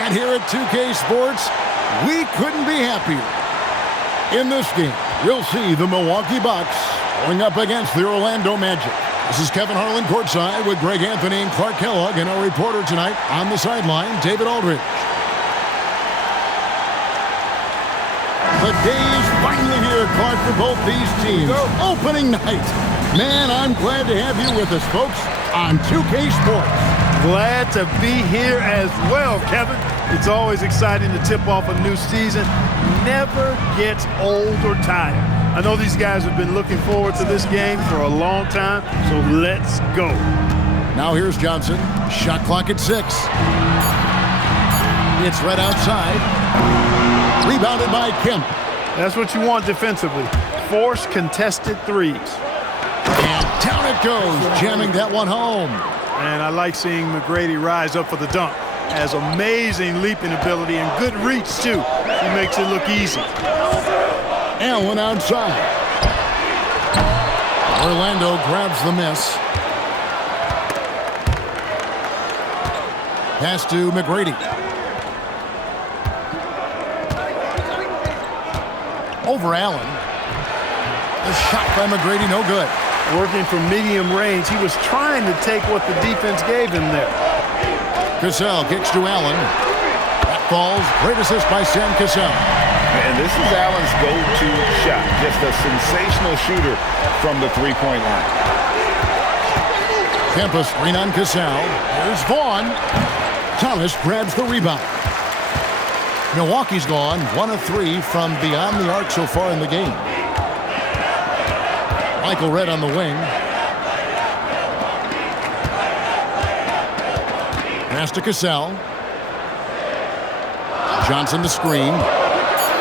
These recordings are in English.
And here at 2K Sports, we couldn't be happier. In this game, you'll see the Milwaukee Bucks going up against the Orlando Magic. This is Kevin Harlan courtside with Greg Anthony and Clark Kellogg, and our reporter tonight on the sideline, David Aldridge. The day is finally here, Clark, for both these teams. Opening night. Man, I'm glad to have you with us, folks, on 2K Sports. Glad to be here as well, Kevin. It's always exciting to tip off a new season. Never gets old or tired. I know these guys have been looking forward to this game for a long time, so let's go. Now here's Johnson. Shot clock at 6. It's right outside. Rebounded by Kemp. That's what you want defensively. Force contested threes. And down it goes, jamming that one home. And I like seeing McGrady rise up for the dunk. Has amazing leaping ability and good reach, too. He makes it look easy. Allen outside. Orlando grabs the miss. Pass to McGrady. Over Allen. The shot by McGrady, no good. Working from medium range, he was trying to take what the defense gave him there. Cassell kicks to Allen. That falls. Great assist by Sam Cassell. And this is Allen's go-to shot. Just a sensational shooter from the three-point line. Kemp screen on Cassell. Here's Vaughn. Thomas grabs the rebound. Milwaukee's gone 1 of 3 from beyond the arc so far in the game. Michael Redd on the wing. Pass to Cassell. Johnson the screen.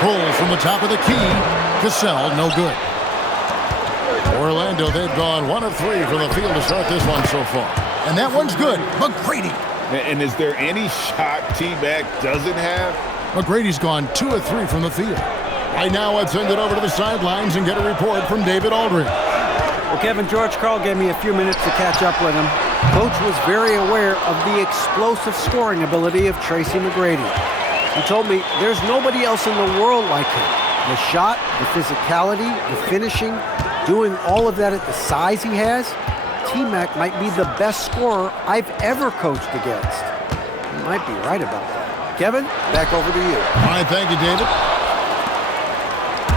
Pull from the top of the key. Cassell, no good. Orlando, they've gone 1 of 3 from the field to start this one so far. And that one's good. McGrady. And is there any shot T-Mac doesn't have? McGrady's gone 2 of 3 from the field. Right now, let's send it over to the sidelines and get a report from David Aldridge. Well, Kevin, George Karl gave me a few minutes to catch up with him. Coach was very aware of the explosive scoring ability of Tracy McGrady. He told me there's nobody else in the world like him. The shot, the physicality, the finishing, doing all of that at the size he has, T-Mac might be the best scorer I've ever coached against. You might be right about that. Kevin, back over to you. All right, thank you, David.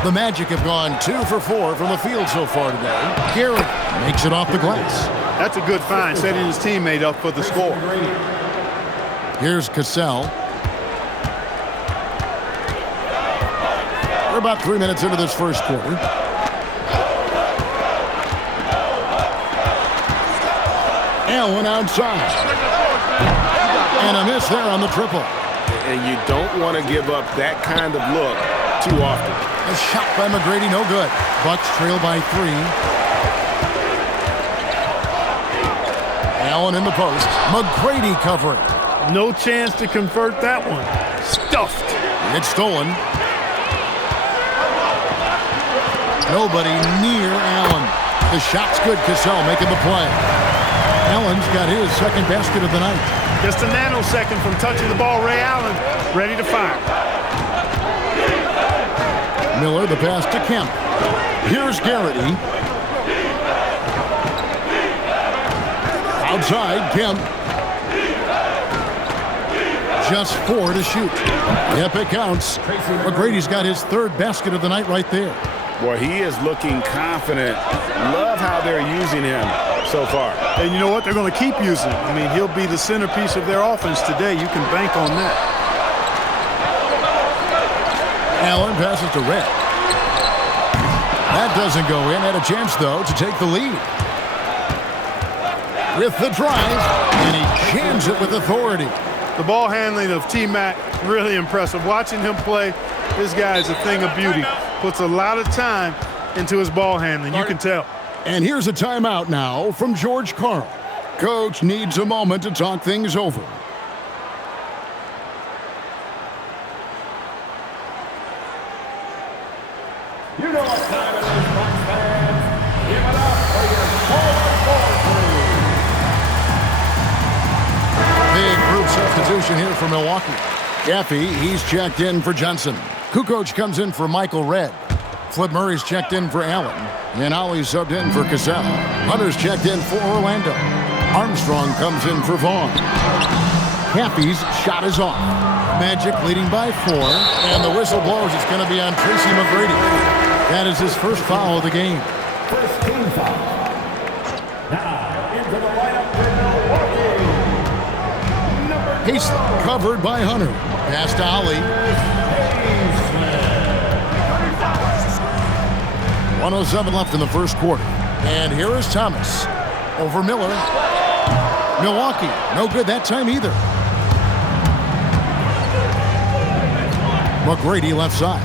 The Magic have gone 2 for 4 from the field so far today. Garrett makes it off the glass. That's a good find, setting his teammate up for the score. Here's Cassell. We're about 3 minutes into this first quarter. Allen outside. And a miss there on the triple. And you don't want to give up that kind of look too often. A shot by McGrady, no good. Bucks trail by 3. Allen in the post. McGrady covering. No chance to convert that one. Stuffed. It's stolen. Nobody near Allen. The shot's good. Cassell making the play. Allen's got his second basket of the night. Just a nanosecond from touching the ball. Ray Allen ready to fire. Miller, the pass to Kemp. Here's Garrity. Outside, Kemp. Just 4 to shoot. Yep, it counts. McGrady's got his third basket of the night right there. Boy, he is looking confident. Love how they're using him so far. And you know what? They're going to keep using him. I mean, he'll be the centerpiece of their offense today. You can bank on that. Allen passes to Redd. That doesn't go in. Had a chance, though, to take the lead. With the drive, and he jams it with authority. The ball handling of T-Mac, really impressive. Watching him play, this guy is a thing of beauty. Puts a lot of time into his ball handling. You can tell. And here's a timeout now from George Karl. Coach needs a moment to talk things over. You know what time it is, Bucks fans. Give it up for your forward crew. Big group substitution here for Milwaukee. Gaffey, he's checked in for Johnson. Kukoc comes in for Michael Redd. Flip Murray's checked in for Allen. And Ollie's subbed in for Cassell. Hunter's checked in for Orlando. Armstrong comes in for Vaughn. Gaffey's shot is off. Magic leading by 4. And the whistle blows. It's going to be on Tracy McGrady. That is his first foul of the game. First team foul. Now into the lineup for Milwaukee. Hasty covered by Hunter. Pass to Ollie. 1:07 left in the first quarter. And here is Thomas over Miller. Milwaukee, no good that time either. McGrady left side.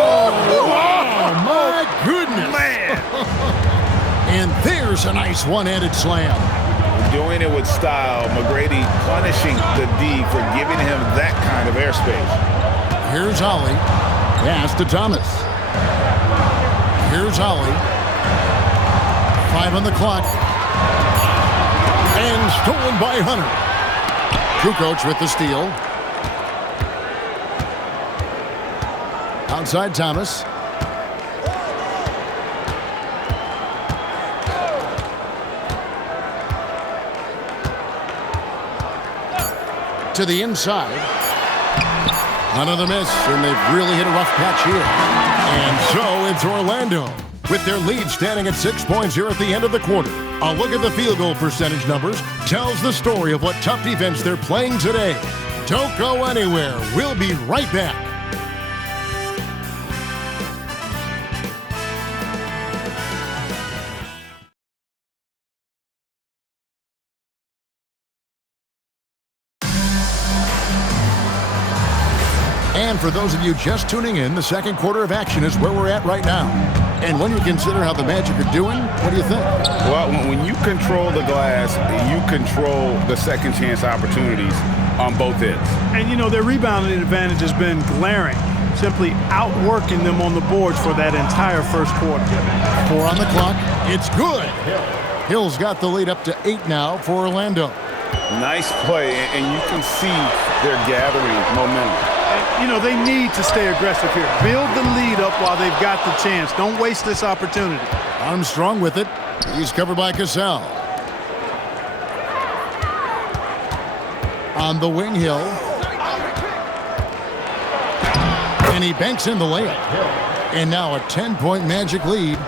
Oh, my goodness. Man. And there's a nice one-handed slam. Doing it with style. McGrady punishing the D for giving him that kind of airspace. Here's Ollie. Pass to Thomas. Here's Ollie. 5 on the clock. And stolen by Hunter. Kukoc with the steal. Outside Thomas. To the inside. Another miss, and they've really hit a rough patch here. And so it's Orlando, with their lead standing at 6 points here at the end of the quarter. A look at the field goal percentage numbers tells the story of what tough defense they're playing today. Don't go anywhere. We'll be right back. And for those of you just tuning in, the second quarter of action is where we're at right now. And when you consider how the Magic are doing, what do you think? Well, when you control the glass, you control the second chance opportunities on both ends. And, you know, their rebounding advantage has been glaring, simply outworking them on the boards for that entire first quarter. 4 on the clock. It's good. Hill's got the lead up to 8 now for Orlando. Nice play, and you can see they're gathering momentum. You know, they need to stay aggressive here. Build the lead up while they've got the chance. Don't waste this opportunity. Armstrong with it. He's covered by Cassell. On the wing, Hill. And he banks in the layup. And now a 10-point Magic lead.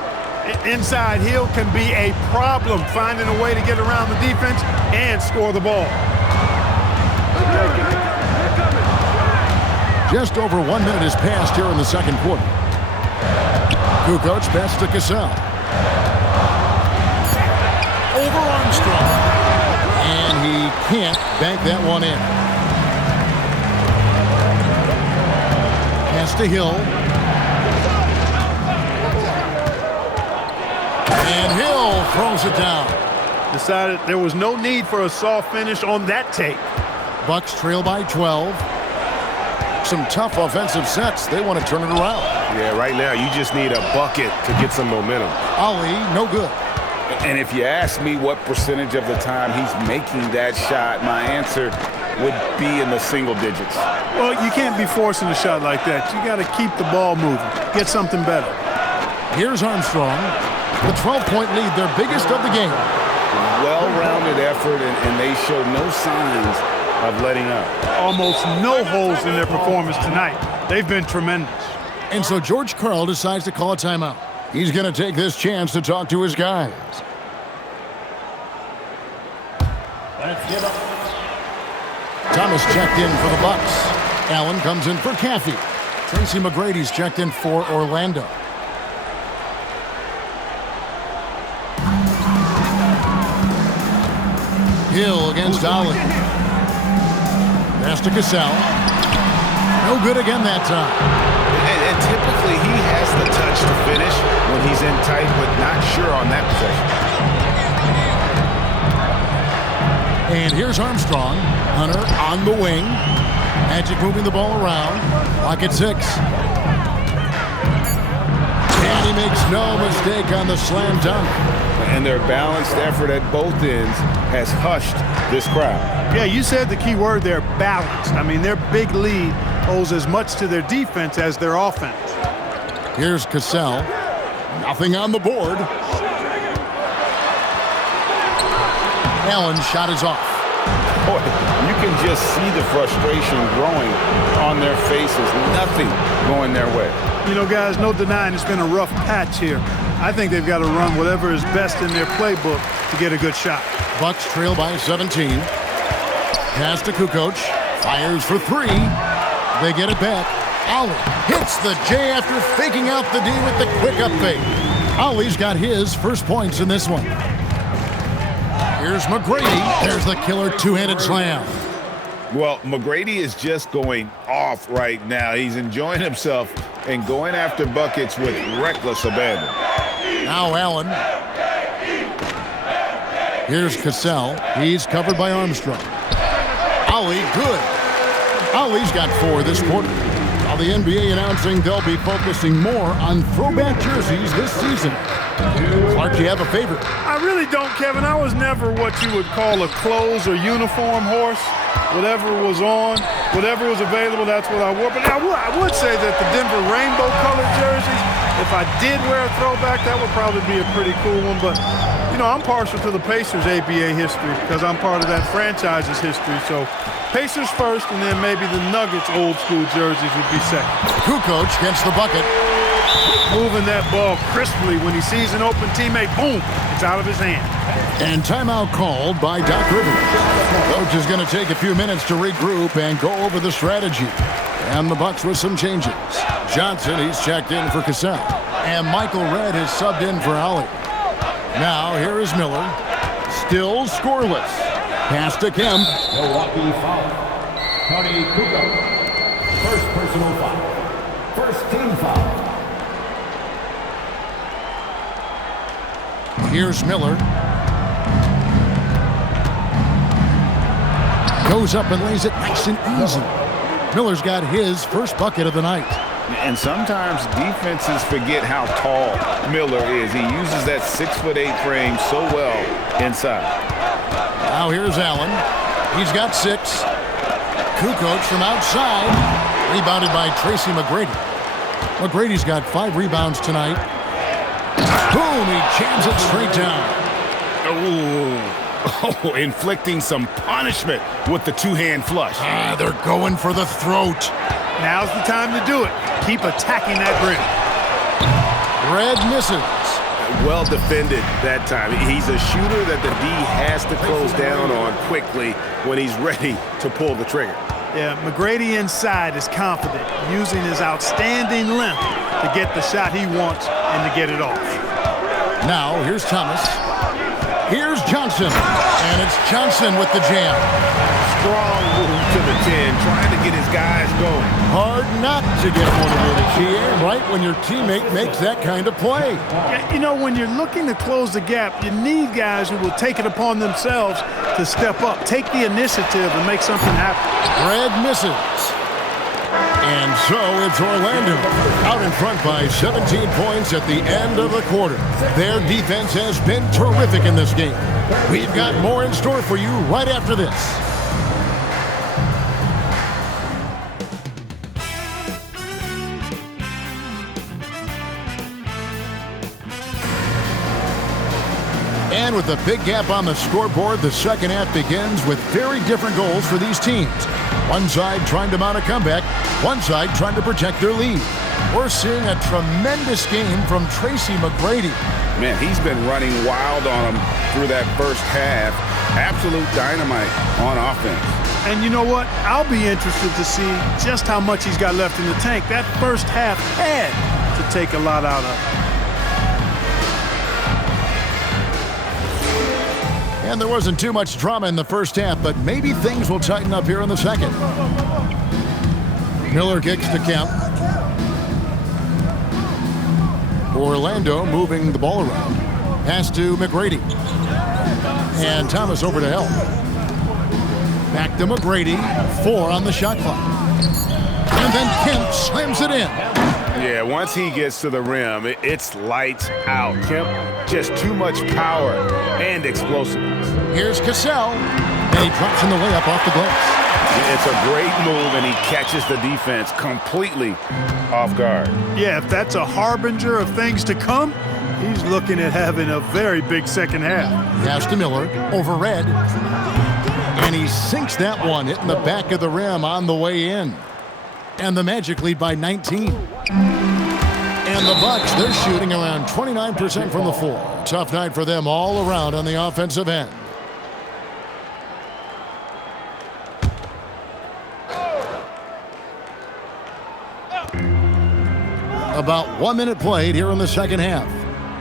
Inside, Hill can be a problem, finding a way to get around the defense and score the ball. Just over 1 minute has passed here in the second quarter. Kukoc pass to Cassell. Over Armstrong. And he can't bank that one in. Pass to Hill. And Hill throws it down. Decided there was no need for a soft finish on that take. Bucks trail by 12. Some tough offensive sets. They want to turn it around. Yeah, right now you just need a bucket to get some momentum. Ollie, no good. And if you ask me what percentage of the time he's making that shot, my answer would be in the single digits. Well, you can't be forcing a shot like that. You got to keep the ball moving. Get something better. Here's Armstrong. The 12-point lead, their biggest of the game. Well-rounded effort, and they show no signs of letting up. Almost no holes in their performance tonight. They've been tremendous. And so George Karl decides to call a timeout. He's going to take this chance to talk to his guys. Thomas checked in for the Bucks. Allen comes in for Gaffey. Tracy McGrady's checked in for Orlando. Hill against Ollie. Pass to Cassell. No good again that time. And typically he has the touch to finish when he's in tight, but not sure on that possession. And here's Armstrong. Hunter on the wing. Magic moving the ball around. Clock at 6. And he makes no mistake on the slam dunk. And their balanced effort at both ends has hushed this crowd. Yeah, you said the key word there, balanced. I mean, their big lead owes as much to their defense as their offense. Here's Cassell. Nothing on the board. Allen's shot is off. Boy, you can just see the frustration growing on their faces. Nothing going their way. You know, guys, no denying it's been a rough patch here. I think they've got to run whatever is best in their playbook to get a good shot. Bucks trail by 17. Pass to Kukoc. Fires for three. They get it back. Ollie hits the J after faking out the D with the quick up fake. Ollie's got his first points in this one. Here's McGrady. There's the killer two-handed slam. Well, McGrady is just going off right now. He's enjoying himself and going after buckets with reckless abandon. Now Allen. Here's Cassell. He's covered by Armstrong. Ollie, good. Ollie's got 4 this quarter. While the NBA announcing they'll be focusing more on throwback jerseys this season. Clark, you have a favorite? I really don't, Kevin. I was never what you would call a clothes or uniform horse. Whatever was on, whatever was available, that's what I wore. But I would say that the Denver rainbow-colored jerseys, if I did wear a throwback, that would probably be a pretty cool one. But, you know, I'm partial to the Pacers' ABA history because I'm part of that franchise's history. So Pacers first, and then maybe the Nuggets old-school jerseys would be second. Kukoc gets the bucket. Moving that ball crisply when he sees an open teammate, boom, it's out of his hand. And timeout called by Doc Rivers. Coach is going to take a few minutes to regroup and go over the strategy. And the Bucks with some changes. Johnson, he's checked in for Cassell. And Michael Redd has subbed in for Ollie. Now here is Miller. Still scoreless. Pass to Kemp. Milwaukee foul. Tony Kukoc. First personal foul. First team foul. Here's Miller. Goes up and lays it nice and easy. Miller's got his first bucket of the night. And sometimes defenses forget how tall Miller is. He uses that 6'8" frame so well inside. Now here's Allen. He's got 6. Kukoc from outside. Rebounded by Tracy McGrady. McGrady's got 5 rebounds tonight. Boom, he jams it straight down. Oh, inflicting some punishment with the two-hand flush. They're going for the throat. Now's the time to do it. Keep attacking that rim. Red misses. Well defended that time. He's a shooter that the D has to close down on quickly when he's ready to pull the trigger. Yeah, McGrady inside is confident, using his outstanding length to get the shot he wants and to get it off. Now, here's Thomas. Here's Johnson. And it's Johnson with the jam. Strong move to the 10, trying to get his guys going. Hard not to get motivated, GA, right when your teammate makes that kind of play. Yeah, you know, when you're looking to close the gap, you need guys who will take it upon themselves to step up, take the initiative, and make something happen. Red misses. And so it's Orlando out in front by 17 points at the end of the quarter. Their defense has been terrific in this game. We've got more in store for you right after this. And with a big gap on the scoreboard, the second half begins with very different goals for these teams. One side trying to mount a comeback, one side trying to protect their lead. We're seeing a tremendous game from Tracy McGrady. Man, he's been running wild on him through that first half. Absolute dynamite on offense. And you know what? I'll be interested to see just how much he's got left in the tank. That first half had to take a lot out of him. And there wasn't too much drama in the first half, but maybe things will tighten up here in the second. Miller kicks to Kemp. Orlando moving the ball around. Pass to McGrady. And Thomas over to help. Back to McGrady. 4 on the shot clock. And then Kemp slams it in. Yeah, once he gets to the rim, it's lights out. Kemp, just too much power and explosiveness. Here's Cassell, and he drops in the layup off the glass. It's a great move, and he catches the defense completely off guard. Yeah, if that's a harbinger of things to come, he's looking at having a very big second half. Pass to Miller, over Red. And he sinks that one, hitting the back of the rim on the way in. And the Magic lead by 19. And the Bucks, they're shooting around 29% from the floor. Tough night for them all around on the offensive end. About 1 minute played here in the second half.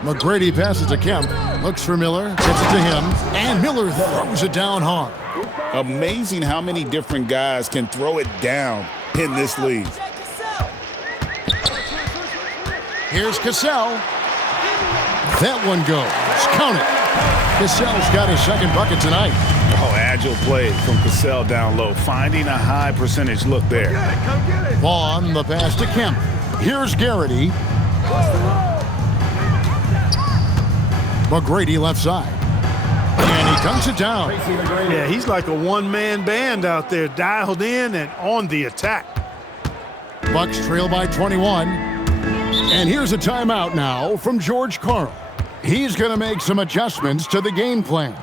McGrady passes to Kemp, looks for Miller, gets it to him, and Miller throws it down hard. Amazing how many different guys can throw it down in this league. Here's Cassell. That one goes. Count it. Cassell's got his second bucket tonight. Oh, agile play from Cassell down low, finding a high percentage look there. Vaughn, the pass to Kemp. Here's Garrity. McGrady left side. And he dunks it down. Yeah, he's like a one-man band out there, dialed in and on the attack. Bucks trail by 21. And here's a timeout now from George Karl. He's going to make some adjustments to the game plan.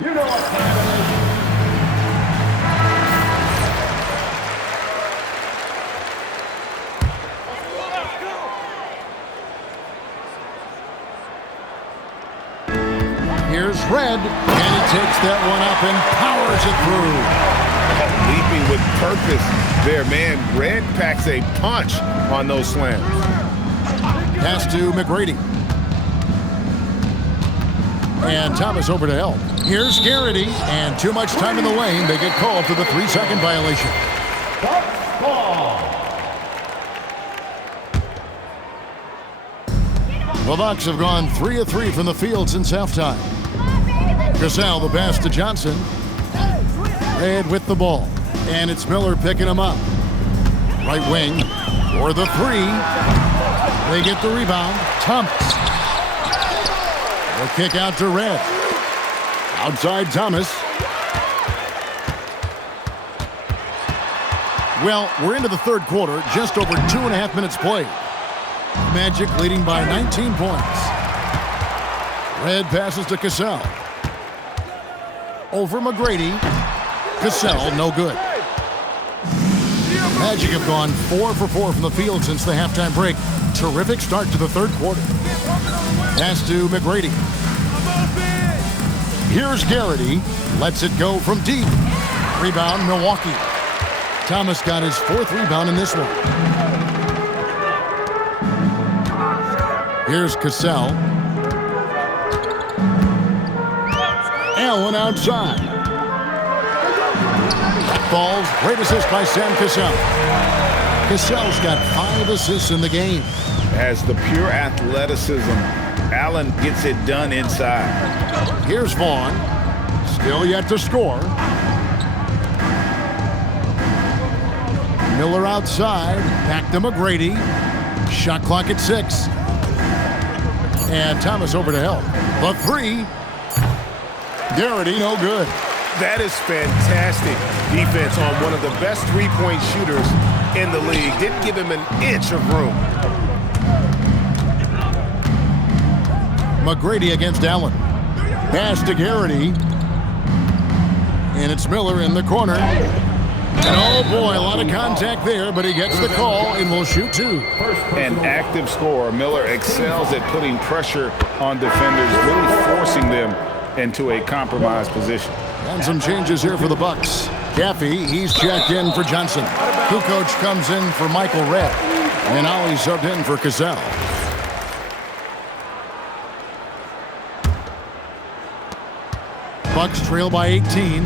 You know what time it is. Here's Red, and he takes that one up and powers it through. Oh, leaping with purpose there, man. Red packs a punch on those slams. Pass to McGrady. And Thomas over to help. Here's Garrity, and too much time in the lane. They get called for the 3-second violation. Bucks ball. The Bucks have gone 3 of 3 from the field since halftime. Cassell, the pass to Johnson. Red with the ball. And it's Miller picking him up. Right wing for the 3. They get the rebound. Thomas. The kick out to Red. Outside Thomas. Well, we're into the third quarter. Just over 2.5 minutes played. Magic leading by 19 points. Red passes to Cassell. Over McGrady. Cassell, no good. Magic have gone 4 for 4 from the field since the halftime break. Terrific start to the third quarter. Pass to McGrady. Here's Garrity. Lets it go from deep. Rebound, Milwaukee. Thomas got his 4th rebound in this one. Here's Cassell. Allen outside. Falls. Great assist by Sam Cassell. Cassell's got 5 assists in the game. Has the pure athleticism. Allen gets it done inside. Here's Vaughn. Still yet to score. Miller outside. Back to McGrady. Shot clock at 6. And Thomas over to help. The 3. Garrity, no good. That is fantastic defense on one of the best three-point shooters in the league. Didn't give him an inch of room. McGrady against Allen. Pass to Garrity. And it's Miller in the corner. And oh boy, a lot of contact there, but he gets the call and will shoot 2. An active scorer. Miller excels at putting pressure on defenders, really forcing them into a compromised position. And some changes here for the Bucks. Caffey, he's checked in for Johnson. Kukoc comes in for Michael Red. And now he's subbed in for Cassell. Bucks trail by 18.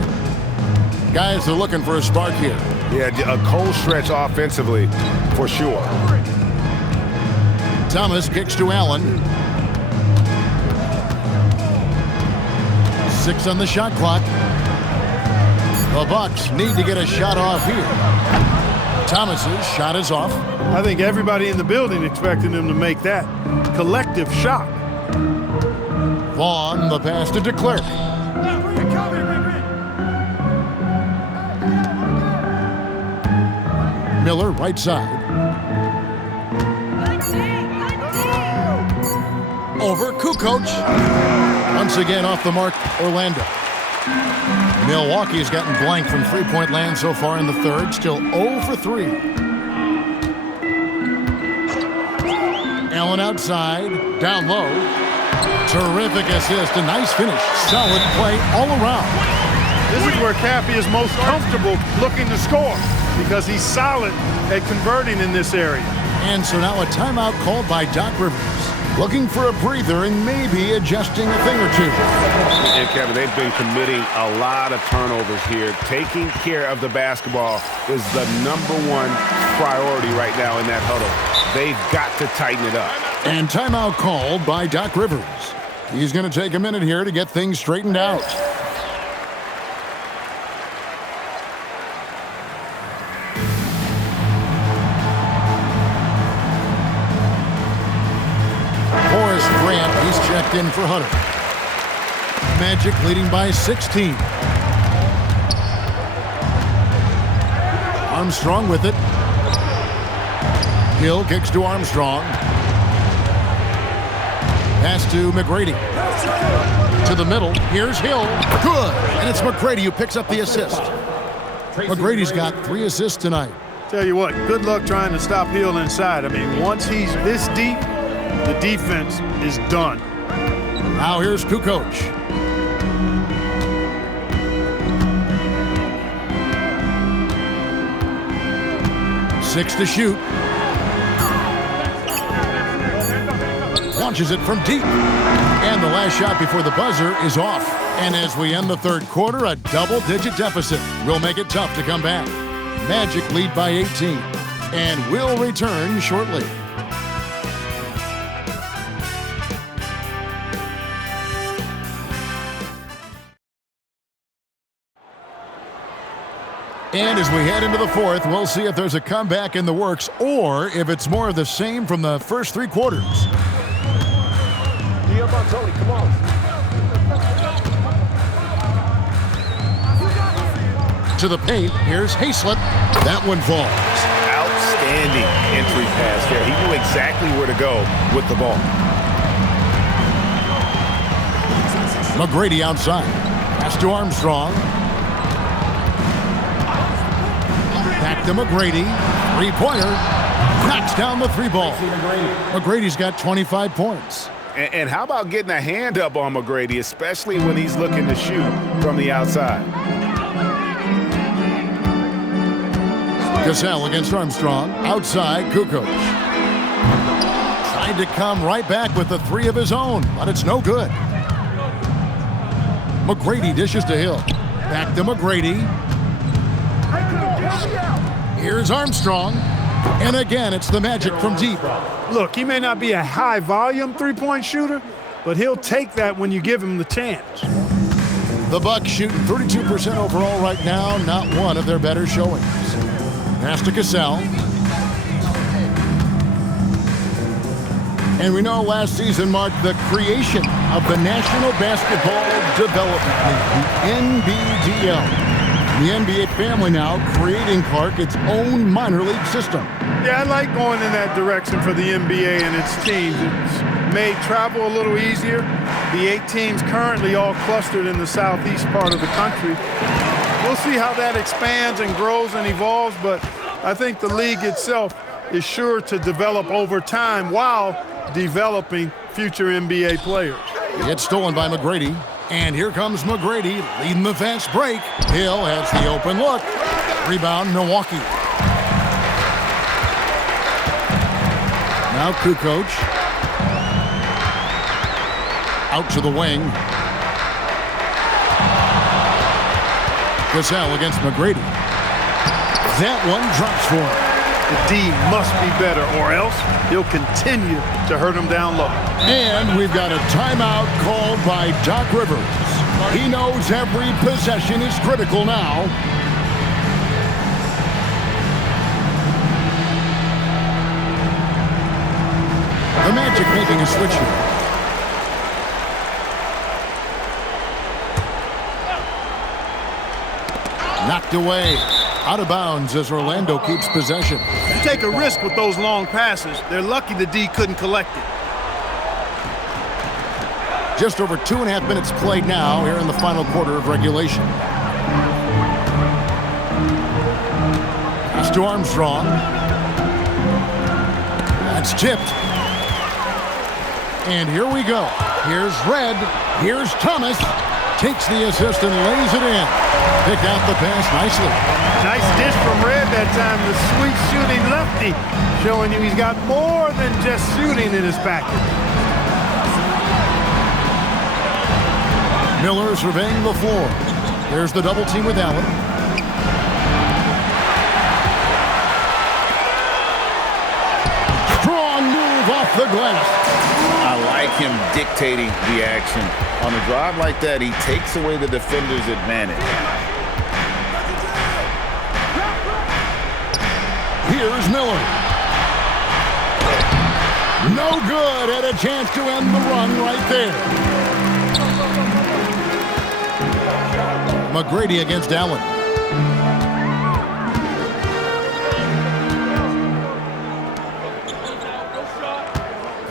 Guys are looking for a spark here. Yeah, a cold stretch offensively, for sure. Thomas kicks to Allen. 6 on the shot clock. The Bucks need to get a shot off here. Thomas's shot is off. I think everybody in the building expecting him to make that collective shot. Vaughn, the pass to DeClerc. Miller, right side. Over Kukoc. Once again off the mark, Orlando. Milwaukee has gotten blank from three-point land so far in the third. Still 0 for 3. Allen outside, down low. Terrific assist, a nice finish. Solid play all around. This is where Cappy is most comfortable looking to score because he's solid at converting in this area. And so now a timeout called by Doc Rivers. Looking for a breather and maybe adjusting a thing or two. And Kevin, they've been committing a lot of turnovers here. Taking care of the basketball is the #1 priority right now in that huddle. They've got to tighten it up. And timeout called by Doc Rivers. He's going to take a minute here to get things straightened out. He's checked in for Hunter. Magic leading by 16. Armstrong with it. Hill kicks to Armstrong. Pass to McGrady. To the middle. Here's Hill. Good. And it's McGrady who picks up the assist. McGrady's got 3 assists tonight. Tell you what, good luck trying to stop Hill inside. I mean, once he's this deep, the defense is done. Now here's Kukoc. Six to shoot. Launches it from deep. And the last shot before the buzzer is off. And as we end the third quarter, a double-digit deficit will make it tough to come back. Magic lead by 18. And we'll return shortly. And as we head into the fourth, we'll see if there's a comeback in the works or if it's more of the same from the first 3 quarters. Come on. To the paint, here's Hayslip. That one falls. Outstanding entry pass there. He knew exactly where to go with the ball. McGrady outside. Pass to Armstrong. Back to McGrady. 3-pointer. Knocks down the 3-ball. McGrady's got 25 points. And how about getting a hand up on McGrady, especially when he's looking to shoot from the outside? Cassell against Armstrong. Outside, Kukoc. Tried to come right back with the 3 of his own, but it's no good. McGrady dishes to Hill. Back to McGrady. Here's Armstrong. And again, it's the Magic from deep. Look, he may not be a high-volume three-point shooter, but he'll take that when you give him the chance. The Bucks shooting 32% overall right now, not one of their better showings. Pass to Cassell. And we know last season marked the creation of the National Basketball Development League, the NBDL. The NBA family now creating, Clark, its own minor league system. Yeah, I like going in that direction for the NBA and its teams. It's made travel a little easier. The 8 teams currently all clustered in the southeast part of the country. We'll see how that expands and grows and evolves, but I think the league itself is sure to develop over time while developing future NBA players. It's stolen by McGrady. And here comes McGrady leading the fast break. Hill has the open look. Rebound, Milwaukee. Now Kukoc. Out to the wing. Cassell against McGrady. That one drops for him. The D must be better, or else he'll continue to hurt him down low. And we've got a timeout called by Doc Rivers. He knows every possession is critical now. The Magic making a switch here. Knocked away. Out of bounds as Orlando keeps possession. You take a risk with those long passes. They're lucky the D couldn't collect it. Just over 2.5 minutes played now here in the final quarter of regulation. Pass to Armstrong. That's tipped. And here we go. Here's Red. Here's Thomas. Takes the assist and lays it in. Picked out the pass nicely. Nice dish from Red that time. The sweet shooting lefty, showing you he's got more than just shooting in his package. Miller surveying the floor. There's the double team with Allen. Strong move off the glass. I like him dictating the action. On a drive like that, he takes away the defender's advantage. Here's Miller. No good. Had a chance to end the run right there. McGrady against Allen.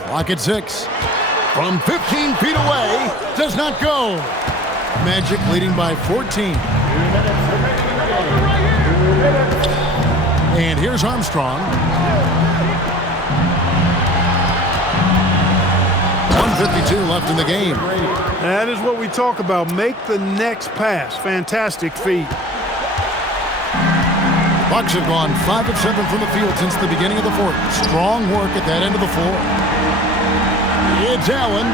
Clock at 6. From 15 feet away. Does not go. Magic leading by 14. And here's Armstrong. 1:52 left in the game. That is what we talk about. Make the next pass. Fantastic feat. Bucks have gone 5 of 7 from the field since the beginning of the fourth. Strong work at that end of the floor. It's Allen.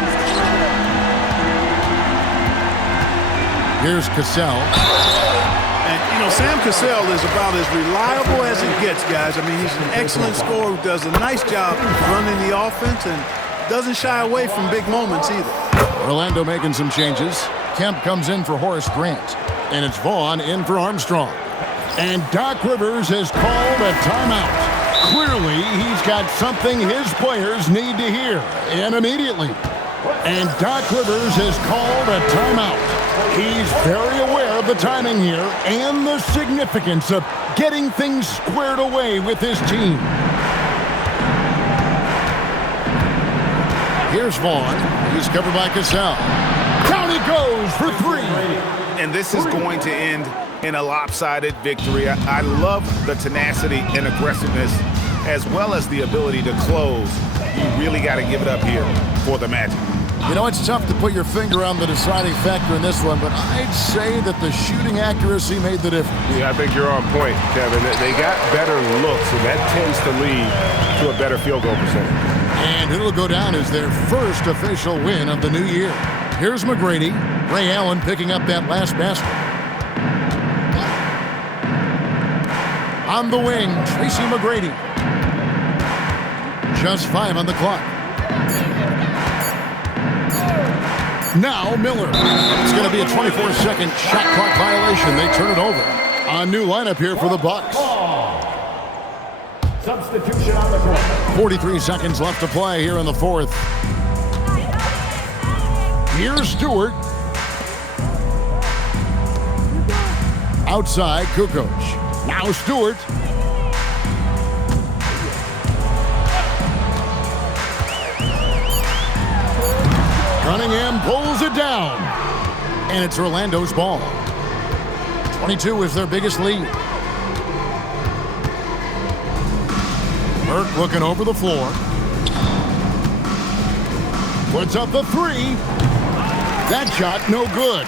Here's Cassell. And, you know, Sam Cassell is about as reliable as it gets, guys. I mean, he's an excellent scorer who does a nice job running the offense and doesn't shy away from big moments either. Orlando making some changes. Kemp comes in for Horace Grant. And it's Vaughn in for Armstrong. And Doc Rivers has called a timeout. Clearly, he's got something his players need to hear, and immediately. And Doc Rivers has called a timeout. He's very aware of the timing here and the significance of getting things squared away with his team. Here's Vaughn. He's covered by Cassell. Down he goes for 3. And this is going to end in a lopsided victory. I love the tenacity and aggressiveness as well as the ability to close. You really got to give it up here for the Magic. You know, it's tough to put your finger on the deciding factor in this one, but I'd say that the shooting accuracy made the difference. Yeah, I think you're on point, Kevin. They got better looks, and that tends to lead to a better field goal percentage. And it'll go down as their first official win of the new year. Here's McGrady. Ray Allen picking up that last basket. On the wing, Tracy McGrady. Just 5 on the clock. Now Miller. It's going to be a 24-second shot clock violation. They turn it over. A new lineup here for the Bucks. Substitution on the court. 43 seconds left to play here in the fourth. Here's Stewart. Outside, Kukoc. Now Stewart. Cunningham pulls it down. And it's Orlando's ball. 22 is their biggest lead. Burke looking over the floor. Puts up the 3. That shot no good.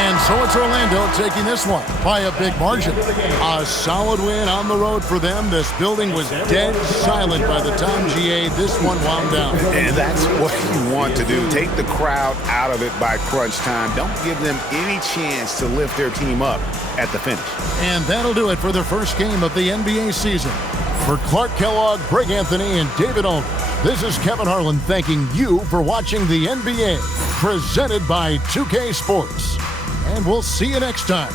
And so it's Orlando taking this one by a big margin. A solid win on the road for them. This building was dead silent by the time GA this one wound down. And that's what you want to do. Take the crowd out of it by crunch time. Don't give them any chance to lift their team up at the finish. And that'll do it for the first game of the NBA season. For Clark Kellogg, Greg Anthony, and David Aldridge, This is Kevin Harlan thanking you for watching the NBA, presented by 2K Sports. And we'll see you next time